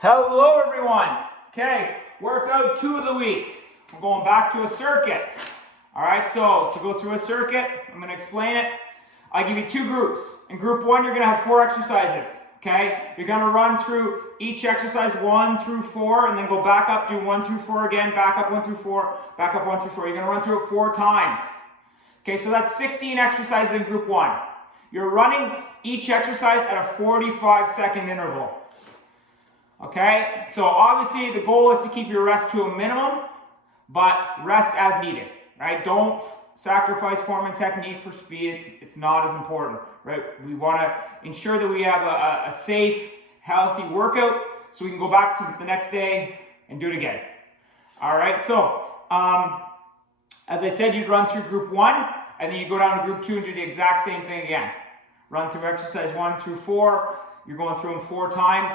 Hello everyone. Okay, workout 2 of the week. We're going back to a circuit. All right, so to go through a circuit, I'm going to explain it. I give you 2 groups. In group 1, you're going to have 4 exercises. Okay, you're going to run through each exercise 1 through 4 and then go back up, do 1 through 4 again, back up 1 through 4, back up 1 through 4. You're going to run through it 4 times. Okay, so that's 16 exercises in group 1. You're running each exercise at a 45-second interval. Okay, so obviously the goal is to keep your rest to a minimum, but rest as needed, right? Don't sacrifice form and technique for speed. It's not as important, right? We want to ensure that we have a safe, healthy workout so we can go back to the next day and do it again. All right, so as I said, you'd run through group 1 and then you go down to group 2 and do the exact same thing again. Run through exercise 1 through 4. You're going through them 4 times.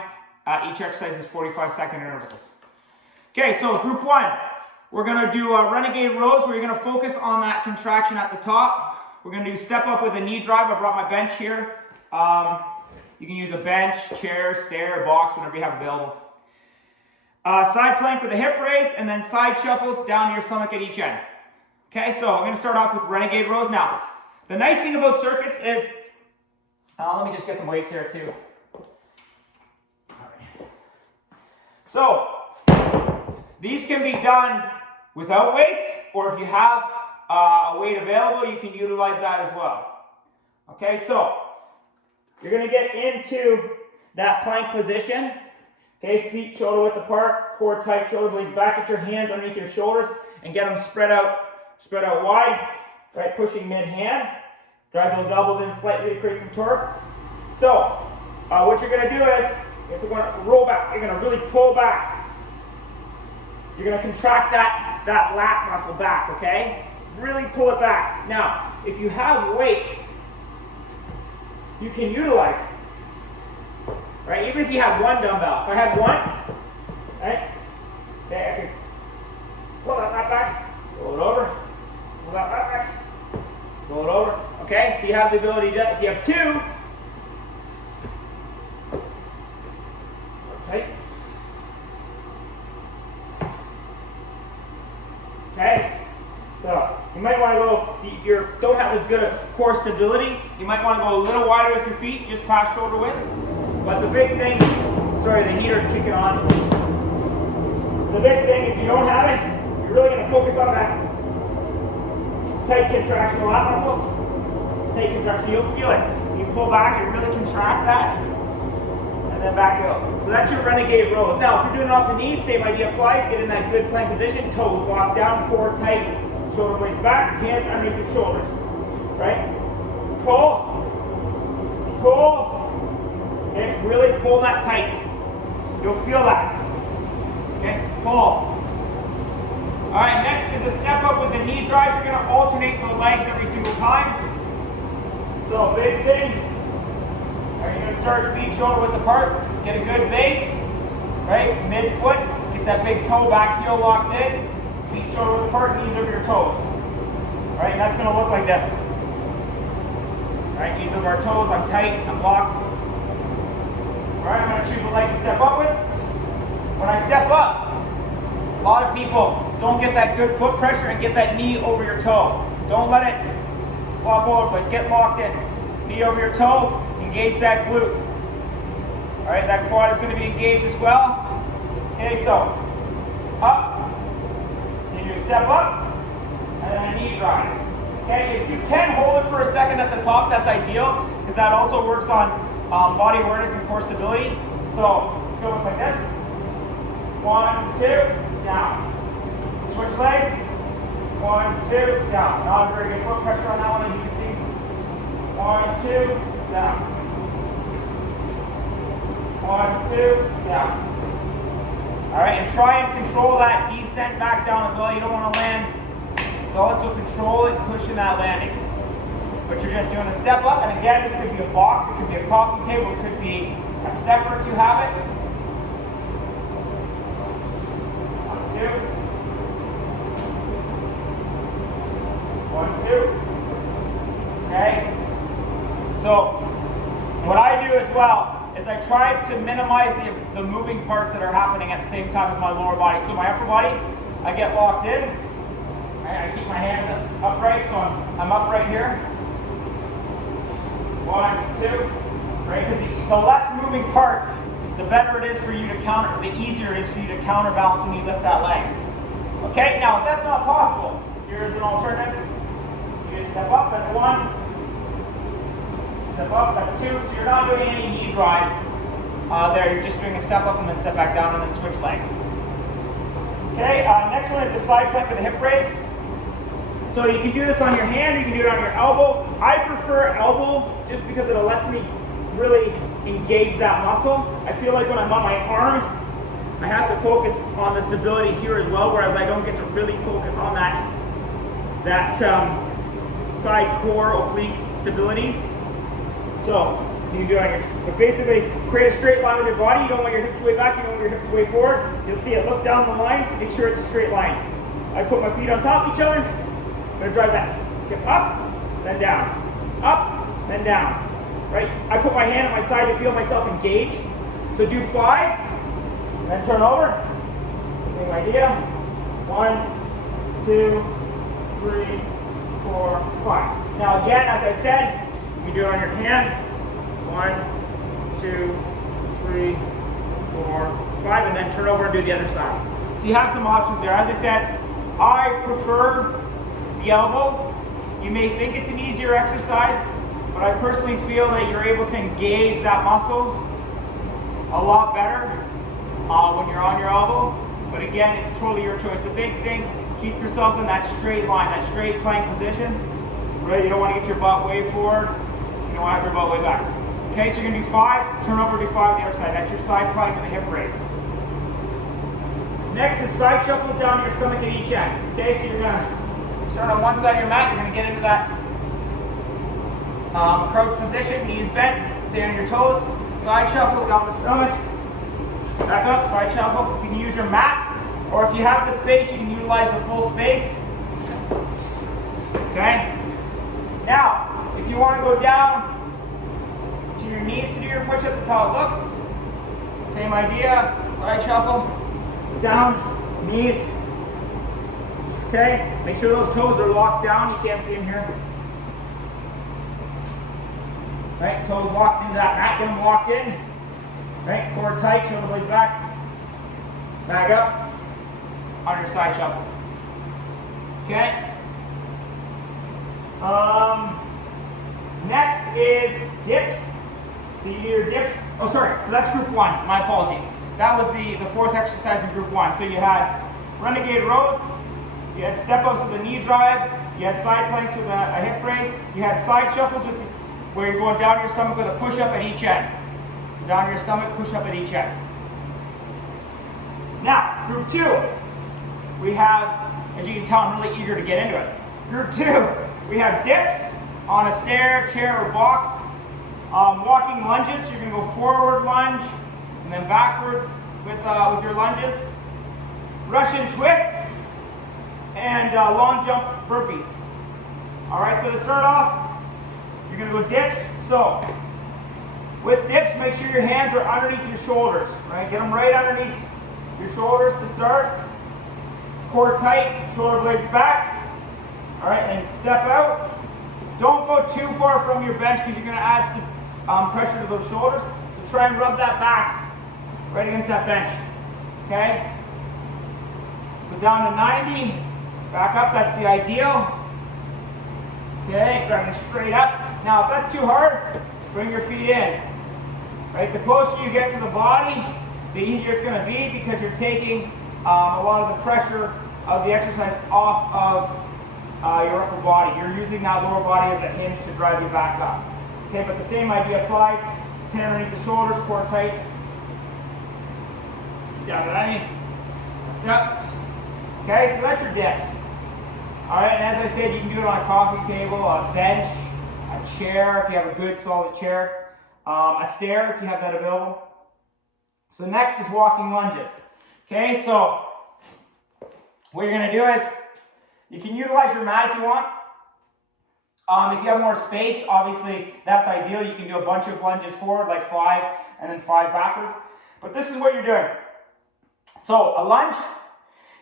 Each exercise is 45-second intervals. Okay, so group 1, we're going to do renegade rows where you're going to focus on that contraction at the top. We're going to do step up with a knee drive. I brought my bench here. You can use a bench, chair, stair, box, whatever you have available. Side plank with a hip raise and then side shuffles down to your stomach at each end. Okay, so I'm going to start off with renegade rows. Now, the nice thing about circuits is, let me just get some weights here too. So, these can be done without weights, or if you have a weight available, you can utilize that as well. Okay, so you're going to get into that plank position. Okay, feet shoulder width apart, core tight, shoulder blades back, get your hands underneath your shoulders and get them spread out wide, right, pushing mid-hand. Drive those elbows in slightly to create some torque. So, what you're going to do is, if we're going to roll back, you're going to really pull back. You're going to contract that lat muscle back, okay? Really pull it back. Now, if you have weight, you can utilize it. Right? Even if you have 1 dumbbell. If I had 1, right? Okay, I can pull that lat back, roll it over, pull that lat back, roll it over. Okay? So you have the ability to, if you have 2, okay, so you might want to go, if you don't have as good a core stability, you might want to go a little wider with your feet, just past shoulder width. But the big thing, sorry, the heater's kicking on. The big thing, if you don't have it, you're really going to focus on that tight contraction of lat muscle. Tight contraction, you'll feel it. You pull back and really contract that, and then back out. So that's your renegade rows. Now, if you're doing it off the knees, same idea applies. Get in that good plank position, toes walk down, core tight, shoulder blades back, hands underneath your shoulders. Right? Pull, okay, really pull that tight. You'll feel that. Okay, pull. All right, next is a step up with the knee drive. You're going to alternate the legs every single time. So, big thing. All right, you're going to start feet shoulder width apart. Get a good base, right? Mid-foot. Get that big toe back heel locked in. Feet shoulder width apart, knees over your toes. All right, and that's going to look like this. All right, knees over our toes. I'm tight. I'm locked. All right, I'm going to choose a leg to step up with. When I step up, a lot of people don't get that good foot pressure and get that knee over your toe. Don't let it flop all over the place. Get locked in. Knee over your toe. Engage that glute. All right, that quad is going to be engaged as well. Okay, so up, then you step up, and then a knee drive. Okay, if you can hold it for a second at the top, that's ideal, because that also works on body awareness and core stability. So let's go like this. 1, 2, down. Switch legs. 1, 2, down. Not very good foot pressure on that one, as you can see. 1, 2, down. 1, 2, down. All right, and try and control that descent back down as well. You don't want to land solid, so control it, cushion that landing. But you're just doing a step up, and again, this could be a box, it could be a coffee table, it could be a stepper if you have it. 1, 2. 1, 2. Okay. So what I do as well is is I try to minimize the moving parts that are happening at the same time as my lower body. So my upper body, I get locked in. I keep my hands upright, so I'm upright here. 1, 2, right? Because the less moving parts, the better it is for you to counter, the easier it is for you to counterbalance when you lift that leg. Okay, now if that's not possible, here's an alternative. You just step up, that's 1. Step up, that's 2. So you're not doing any knee drive there, you're just doing a step up and then step back down and then switch legs. Okay, next one is the side plank with a hip raise. So you can do this on your hand, you can do it on your elbow. I prefer elbow just because it lets me really engage that muscle. I feel like when I'm on my arm, I have to focus on the stability here as well, whereas I don't get to really focus on that side core oblique stability. So you can do it on your, but basically create a straight line with your body. You don't want your hips way back, you don't want your hips way forward. You'll see it, look down the line, make sure it's a straight line. I put my feet on top of each other, I'm gonna drive that hip up, then down, up, then down, right? I put my hand at my side to feel myself engage. So do 5, then turn over, same idea. 1, 2, 3, 4, 5. Now again, as I said, you do it on your hand. 1, 2, 3, 4, 5, and then turn over and do the other side. So you have some options there. As I said, I prefer the elbow. You may think it's an easier exercise, but I personally feel that you're able to engage that muscle a lot better when you're on your elbow. But again, it's totally your choice. The big thing, keep yourself in that straight line, that straight plank position. Right? You don't want to get your butt way forward. You don't want to have your butt way back. Okay, so you're going to do 5, turn over, do 5 on the other side. That's your side plank with a hip raise. Next is side shuffles down to your stomach at each end. Okay, so you're going to start on one side of your mat. You're going to get into that crouch position, knees bent, stay on your toes. Side shuffle down the stomach. Back up, side shuffle. You can use your mat, or if you have the space, you can utilize the full space. Okay? Now, if you want to go down to your knees to do your push-up, that's how it looks. Same idea, side shuffle, down, knees. Okay, make sure those toes are locked down. You can't see them here. Right, toes locked into that mat, get them locked in. Right, core tight, shoulder blades back. Back up, on your side shuffles. Okay. Next is dips. So you do your dips. Oh, sorry. So that's group 1. My apologies. That was the 4th exercise in group 1. So you had renegade rows. You had step ups with a knee drive. You had side planks with a hip raise. You had side shuffles with where you're going down to your stomach with a push up at each end. So down to your stomach, push up at each end. Now, group 2. We have, as you can tell, I'm really eager to get into it. Group 2. We have dips on a stair, chair, or box. Walking lunges, you're going to go forward lunge and then backwards with your lunges. Russian twists and long jump burpees. All right, so to start off, you're going to go dips. So with dips, make sure your hands are underneath your shoulders. Right, get them right underneath your shoulders to start. Core tight, shoulder blades back. All right, and step out. Don't go too far from your bench because you're going to add some pressure to those shoulders. So try and rub that back right against that bench. Okay? So down to 90. Back up, that's the ideal. Okay, driving straight up. Now if that's too hard, bring your feet in. Right? The closer you get to the body, the easier it's going to be because you're taking a lot of the pressure of the exercise off of your upper body. You're using that lower body as a hinge to drive you back up. Okay, but the same idea applies. It's hand underneath the shoulders, core tight. Down to 90. Up. Okay, so that's your dips. Alright, and as I said, you can do it on a coffee table, a bench, a chair if you have a good solid chair, a stair if you have that available. So next is walking lunges. Okay, so what you're going to do is, you can utilize your mat if you want. If you have more space, obviously that's ideal. You can do a bunch of lunges forward, like 5 and then 5 backwards. But this is what you're doing. So a lunge,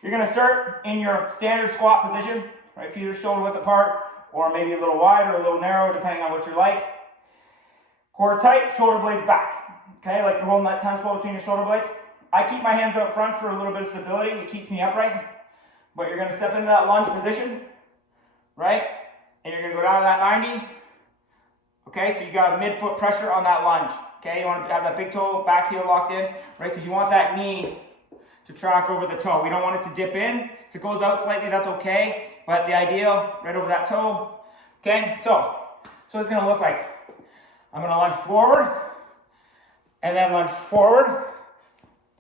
you're going to start in your standard squat position, right? Feet are shoulder width apart, or maybe a little wide or a little narrow, depending on what you like. Core tight, shoulder blades back. Okay, like you're holding that tennis ball between your shoulder blades. I keep my hands up front for a little bit of stability. It keeps me upright. But you're going to step into that lunge position, right? And you're going to go down to that 90. Okay, so you got a mid-foot pressure on that lunge. Okay, you want to have that big toe, back heel locked in, right? Because you want that knee to track over the toe. We don't want it to dip in. If it goes out slightly, that's okay. But the ideal, right over that toe. Okay, so it's going to look like. I'm going to lunge forward, and then lunge forward,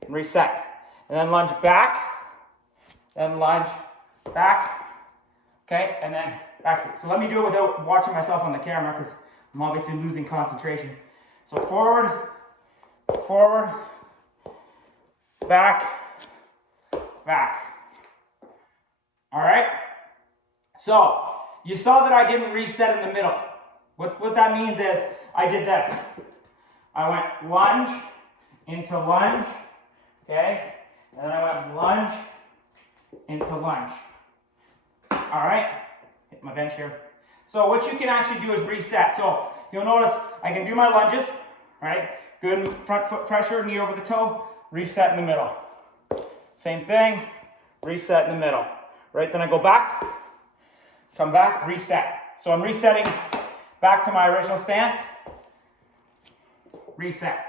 and reset. And then lunge back, then lunge back, okay, and then back. So let me do it without watching myself on the camera because I'm obviously losing concentration. So forward, forward, back, back. All right? So you saw that I didn't reset in the middle. What that means is I did this. I went lunge into lunge, okay? And then I went lunge into lunge. All right? Hit my bench here. So what you can actually do is reset. So you'll notice I can do my lunges, right? Good front foot pressure, knee over the toe, reset in the middle. Same thing, reset in the middle. Right, then I go back, come back, reset. So I'm resetting back to my original stance, reset.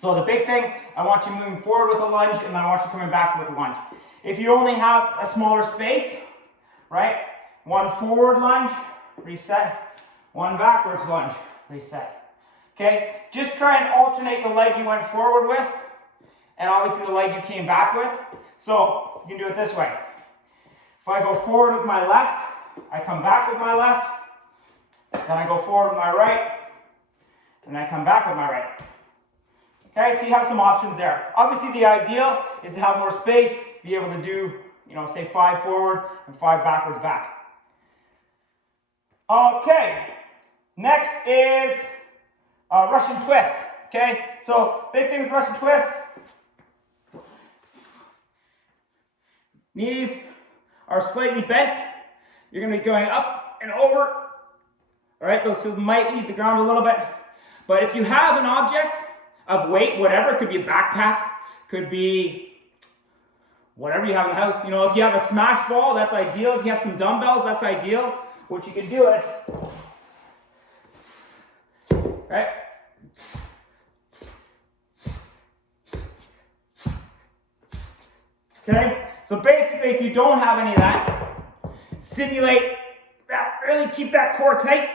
So the big thing, I want you moving forward with a lunge, and then I want you coming back with a lunge. If you only have a smaller space, right, one forward lunge, reset, one backwards lunge, reset. Okay, just try and alternate the leg you went forward with, and obviously the leg you came back with. So you can do it this way. If I go forward with my left, I come back with my left, then I go forward with my right, and I come back with my right. Okay, so you have some options there. Obviously the ideal is to have more space, be able to do, say 5 forward and 5 backwards back. Okay, next is Russian twist. Okay, so big thing with Russian twist, knees are slightly bent. You're going to be going up and over. All right, those heels might leave the ground a little bit. But if you have an object of weight, whatever, it could be a backpack, could be whatever you have in the house. If you have a smash ball, that's ideal. If you have some dumbbells, that's ideal. What you can do is, right? Okay, so basically if you don't have any of that, simulate that, really keep that core tight,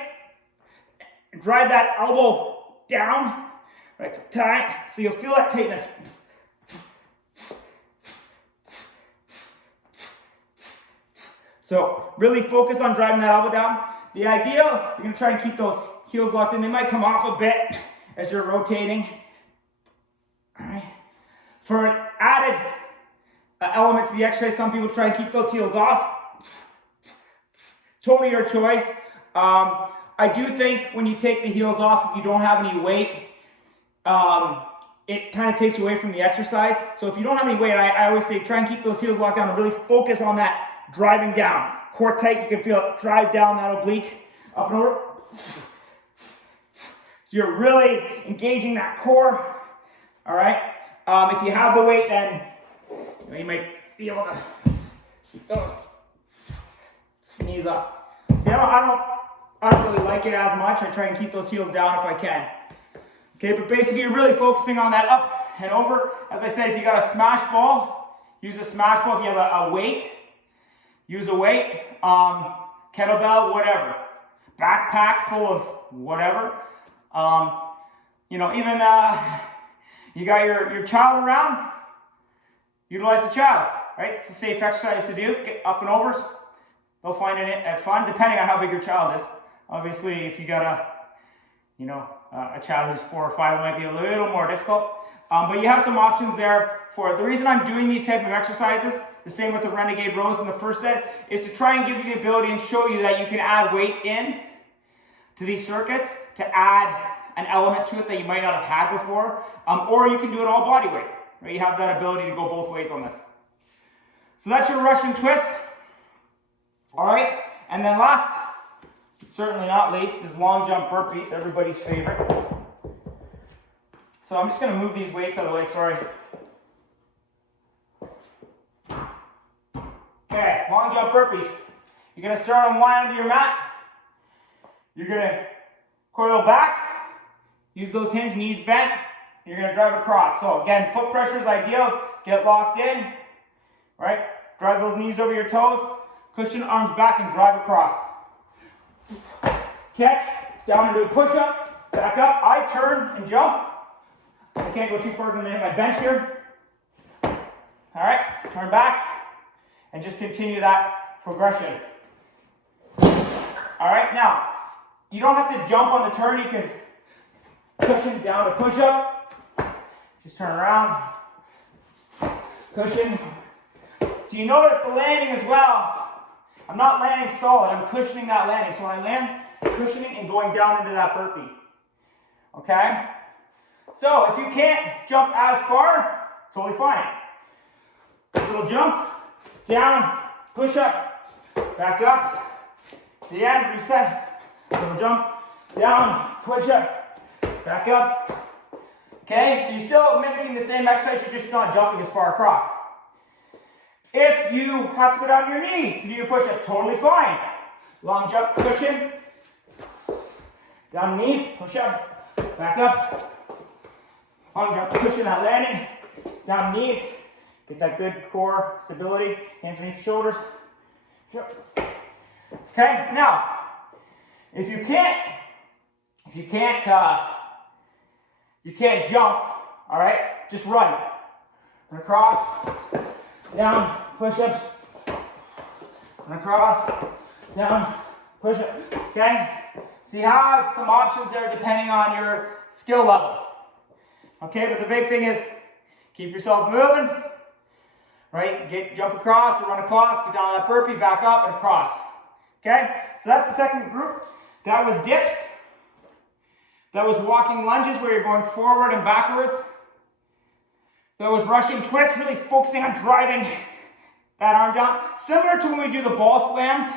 drive that elbow down, right to tight, so you'll feel that tightness. So really focus on driving that elbow down. The ideal, you're going to try and keep those heels locked in. They might come off a bit as you're rotating. All right. For an added element to the exercise, some people try and keep those heels off. Totally your choice. I do think when you take the heels off, if you don't have any weight, it kind of takes you away from the exercise. So if you don't have any weight, I always say try and keep those heels locked down and really focus on that driving down. Core tight, you can feel it drive down that oblique, up and over. So you're really engaging that core. All right. If you have the weight, then you might be able to keep those knees up. See, I don't really like it as much. I try and keep those heels down if I can. Okay, but basically you're really focusing on that up and over. As I said, if you got a smash ball, use a smash ball. If you have a weight, use a weight. Kettlebell, whatever. Backpack full of whatever. Even you got your child around, utilize the child, right? It's a safe exercise to do. Get up and overs. They'll find it fun, depending on how big your child is. Obviously, if you got a child who's 4 or 5, it might be a little more difficult. But you have some options there for it. The reason I'm doing these type of exercises, the same with the Renegade Rows in the first set, is to try and give you the ability and show you that you can add weight in to these circuits to add an element to it that you might not have had before, or you can do it all body weight. Right? You have that ability to go both ways on this. So that's your Russian twist. All right, and then last, certainly not least, is long jump burpees, everybody's favorite. So I'm just going to move these weights out of the way, sorry. Okay, long jump burpees. You're going to start on one end of your mat. You're going to coil back, use those hinge knees bent, you're going to drive across. So again, foot pressure is ideal, get locked in, right? Drive those knees over your toes, cushion arms back and drive across. Catch, down into a push-up, back up, I turn and jump. I can't go too far because I'm going to hit my bench here. All right, turn back, and just continue that progression. All right, now, you don't have to jump on the turn. You can cushion down to push-up. Just turn around, cushion. So you notice the landing as well. I'm not landing solid, I'm cushioning that landing. So when I land, cushioning and going down into that burpee. Okay? So if you can't jump as far, totally fine. Little jump, down, push up, back up, to the end, reset. Little jump, down, push up, back up. Okay, so you're still mimicking the same exercise, you're just not jumping as far across. If you have to go down to your knees to do your push-up, totally fine. Long jump, cushion, down knees, push up, back up. Long jump, cushion that landing, down knees, get that good core stability, hands underneath the shoulders. Okay, now, if you can't jump, all right, just run. Run across, down, push up, run across, down, push up, okay? So you have some options there depending on your skill level. Okay, but the big thing is keep yourself moving, right? Jump across, or run across, get down to that burpee, back up and across. Okay, so that's the second group. That was dips. That was walking lunges where you're going forward and backwards. That was Russian twists, really focusing on driving that arm down. Similar to when we do the ball slams,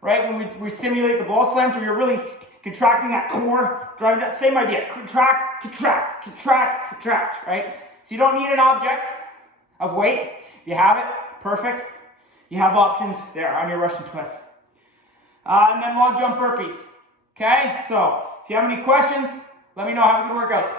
right? When we simulate the ball slams where you're really contracting that core, driving that same idea. Contract, contract, contract, contract, right? So you don't need an object of weight. If you have it, perfect. You have options there on your Russian twist. And then long jump burpees. Okay, so if you have any questions, let me know. Have a good workout.